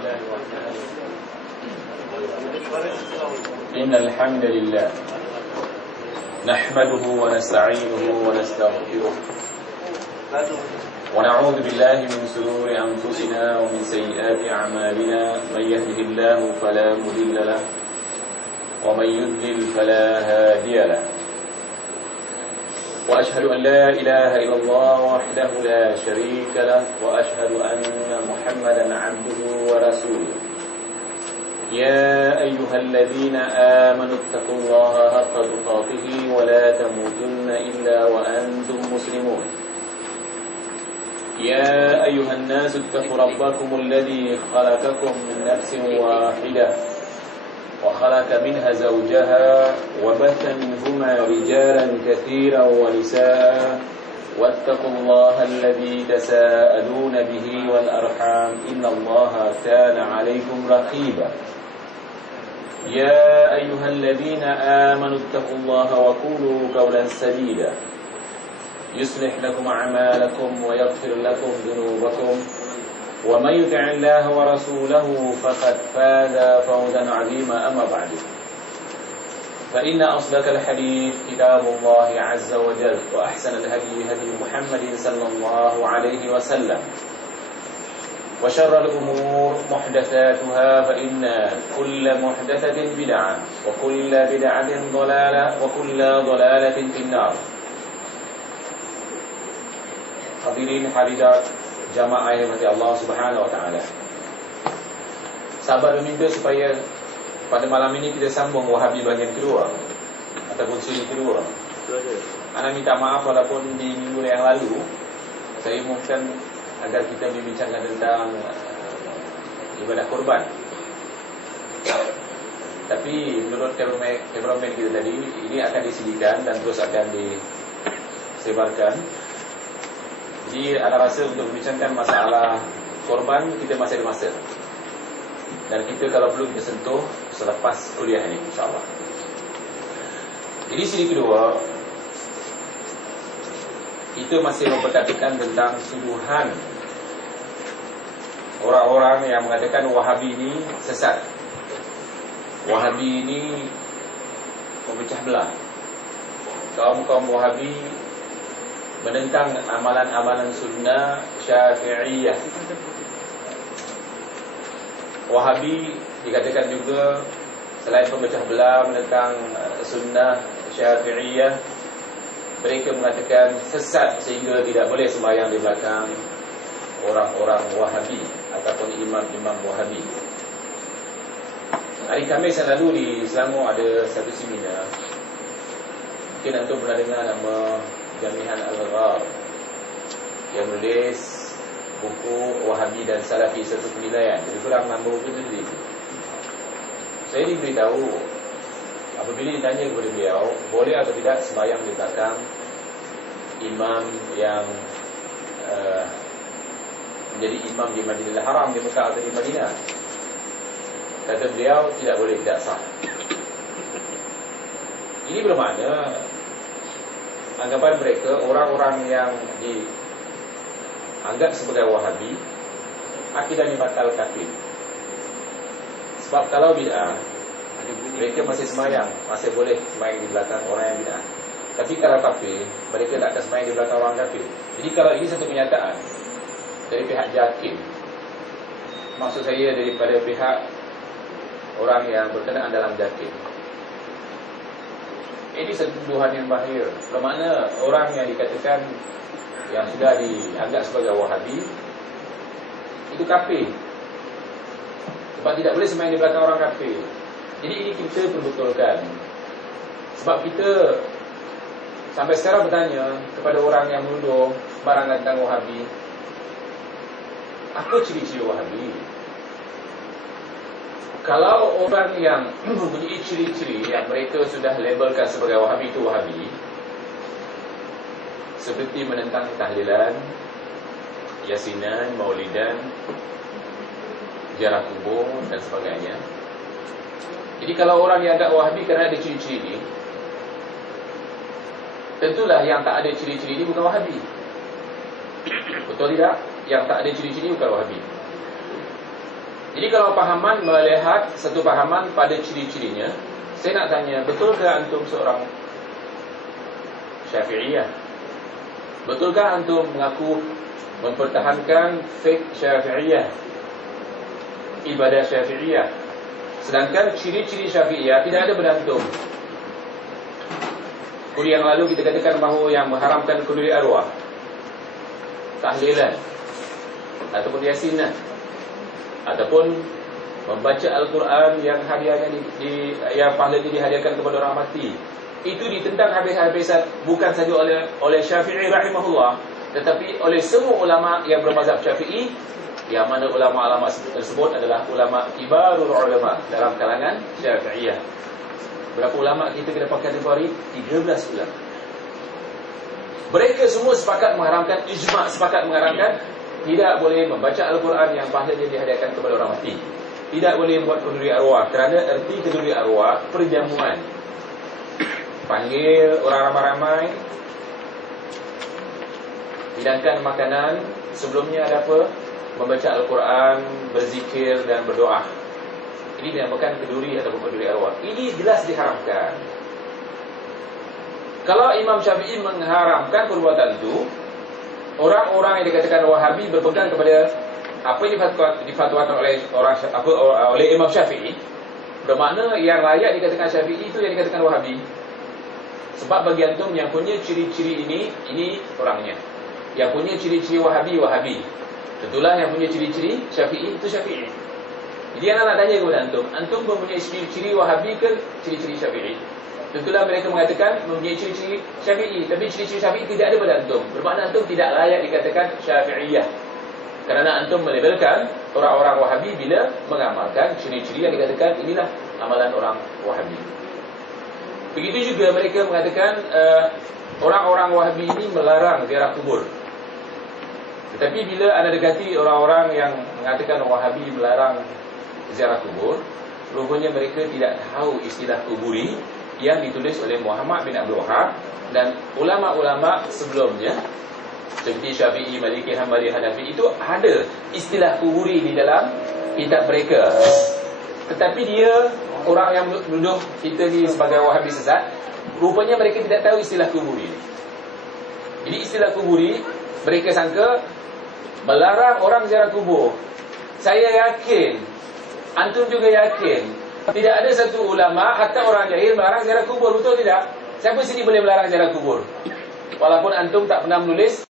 الله الرحمن الرحيم إن الحمد لله نحمده ونستعينه ونستغفره ونعوذ بالله من شرور أنفسنا ومن سيئات أعمالنا من يهده الله فلا مضل له ومن يضلل فلا هادي له وأشهد أن لا إله إلا الله وحده لا شريك له وأشهد أن محمدا عبده ورسوله يا أيها الذين آمنوا اتقوا الله حق تقاته ولا تموتن إلا وأنتم مسلمون يا أيها الناس اتقوا ربكم الذي خلقكم من نفس واحدة وخلق منها زوجها وبث منهما رجالا كثيرا ونساء واتقوا الله الذي تساءلون به والأرحام إن الله كان عليكم رقيبا يا أيها الذين آمنوا اتقوا الله وقولوا قولا سديدا يصلح لكم أعمالكم ويغفر لكم ذنوبكم ومن يطع الله ورسوله فقد فاز فوزا عظيما أما بعد فإن أصدق الحديث كتاب الله عز وجل وأحسن الهدي هدي محمد صلى الله عليه وسلم وشر الأمور محدثاتها فإن كل محدثة بدعة وكل بدعة ضلالة وكل ضلالة في النار. Hadirin hadirat jamaah yang dirahmati Allah Subhanahu wa taala. Sabar meminta supaya pada malam ini kita sambung Wahabi bahagian kedua ataupun siri kedua. Ana minta maaf walaupun di minggu yang lalu saya umumkan agar kita berbincangkan tentang ibadah korban. Tapi menurut kameramen kita tadi, ini akan disidikan dan terus akan disebarkan. Jadi ada rasa untuk berbincangkan masalah korban, kita masih ada masa. Dan kita kalau perlu kita sentuh selepas kuliah ini, insyaAllah. Jadi siri kedua, kita masih memperkatakan tentang tuduhan orang-orang yang mengatakan Wahabi ini sesat. Wahabi ini memecah belah. Kaum-kaum Wahabi menentang amalan-amalan sunnah Syafi'iyah. Wahabi dikatakan juga selain pemecah belah menentang sunnah Syafi'iyah, mereka mengatakan sesat sehingga tidak boleh sembahyang di belakang orang-orang Wahabi ataupun imam-imam Wahabi. Hari Khamis yang lalu di Selangor ada satu seminar. Mungkin antum pernah dengar nama Jami'an Al-Ghar yang menulis buku Wahabi dan Salafi Satu Penilaian. Jadi kurang nama buku itu. Saya diberitahu apabila ditanya kepada beliau, boleh atau tidak sembahyang di belakang imam yang menjadi imam di Madinah Haram, di Mekah atau di Madinah? Kata beliau, tidak boleh, tidak sah. Ini bermakna anggapan mereka, orang-orang yang dianggap sebagai Wahabi, akidahnya batal kafir. Sebab kalau bid'ah, mereka masih sembahyang, masih boleh sembahyang di belakang orang yang bid'ah. Tapi kalau kafir, mereka tak akan sembahyang di belakang orang kafir. Jadi kalau ini satu kenyataan dari pihak JAKIM, maksud saya daripada pihak orang yang berkenaan dalam JAKIM, ini satu tuduhan yang bahaya. Bermakna orang yang dikatakan yang sudah dianggap sebagai Wahabi itu kafir, sebab tidak boleh sembahyang di belakang orang kafir. Jadi ini kita perbetulkan. Sebab kita sampai sekarang bertanya kepada orang yang menuduh sembarangan tentang Wahabi, apa ciri-ciri Wahabi? Kalau orang yang mempunyai ciri-ciri yang mereka sudah labelkan sebagai Wahabi itu Wahabi, seperti menentang tahlilan, yasinan, maulidan, ziarah kubur dan sebagainya. Jadi kalau orang yang agak Wahabi kerana ada ciri-ciri ini, tentulah yang tak ada ciri-ciri ini bukan Wahabi. Betul tidak? Yang tak ada ciri-ciri bukan Wahabi. Jadi kalau pahaman melihat satu pahaman pada ciri-cirinya, saya nak tanya, betulkah antum seorang Syafi'iyah? Betulkah antum mengaku mempertahankan fiqh Syafi'iyah, ibadah Syafi'iyah, sedangkan ciri-ciri Syafi'iyah tidak ada pada antum? Kuliah yang lalu kita katakan bahawa yang mengharamkan kenduri arwah, tahlilan ataupun yasinan, ataupun membaca Al-Quran yang hadiahnya yang pahalanya dihadiahkan kepada orang mati, itu ditentang habis-habisan, bukan saja oleh Syafi'i rahimahullah, tetapi oleh semua ulama yang bermazhab Syafi'i, yang mana ulama-ulama tersebut adalah ulama kibarul ulama dalam kalangan Syafi'iyah. Berapa ulama kita dapatkan di Bukhari? 13 ulama. Mereka semua sepakat mengharamkan, ijma' sepakat mengharamkan, tidak boleh membaca Al-Quran yang pahalanya dihadiahkan kepada orang mati. Tidak boleh buat kenduri arwah, kerana erti kenduri arwah perjamuan. Panggil orang ramai-ramai, hidangkan makanan, sebelumnya ada apa? Membaca Al-Quran, berzikir dan berdoa. Ini dinamakan kenduri ataupun kenduri arwah. Ini jelas diharamkan. Kalau Imam Syafi'i mengharamkan perbuatan itu, orang-orang yang dikatakan Wahabi berpegang kepada apa yang difatwakan oleh Imam Syafi'i, bermakna yang layak dikatakan Syafi'i itu yang dikatakan Wahabi. Sebab bagi antum yang punya ciri-ciri ini orangnya. Yang punya ciri-ciri Wahabi, Wahabi. Tentulah yang punya ciri-ciri Syafi'i itu Syafi'i. Jadi anak nak tanya kepada antum mempunyai ciri-ciri Wahabi ke ciri-ciri Syafi'i? Tentulah mereka mengatakan mempunyai ciri-ciri Syafi'i, tapi ciri-ciri Syafi'i tidak ada pada antum. Bermakna antum tidak layak dikatakan Syafi'iyah, kerana antum melabelkan orang-orang Wahabi bila mengamalkan ciri-ciri yang dikatakan inilah amalan orang Wahabi. Begitu juga mereka mengatakan orang-orang Wahabi ini melarang ziarah kubur. Tetapi bila anda dekati orang-orang yang mengatakan Wahabi melarang ziarah kubur, rupanya mereka tidak tahu istilah kuburi yang ditulis oleh Muhammad bin Abdul Wahab dan ulama-ulama sebelumnya seperti Syafi'i, Maliki, Hambali, Hanafi, itu ada istilah kuburi di dalam kitab mereka. Tetapi dia, orang yang menuduh kita ni sebagai Wahabi sesat, rupanya mereka tidak tahu istilah kuburi. Jadi istilah kuburi, mereka sangka melarang orang ziarah kubur. Saya yakin, antum juga yakin, tidak ada satu ulama, hatta orang jahil melarang ziarah kubur, betul tidak? Siapa sini boleh melarang ziarah kubur? Walaupun antum tak pernah menulis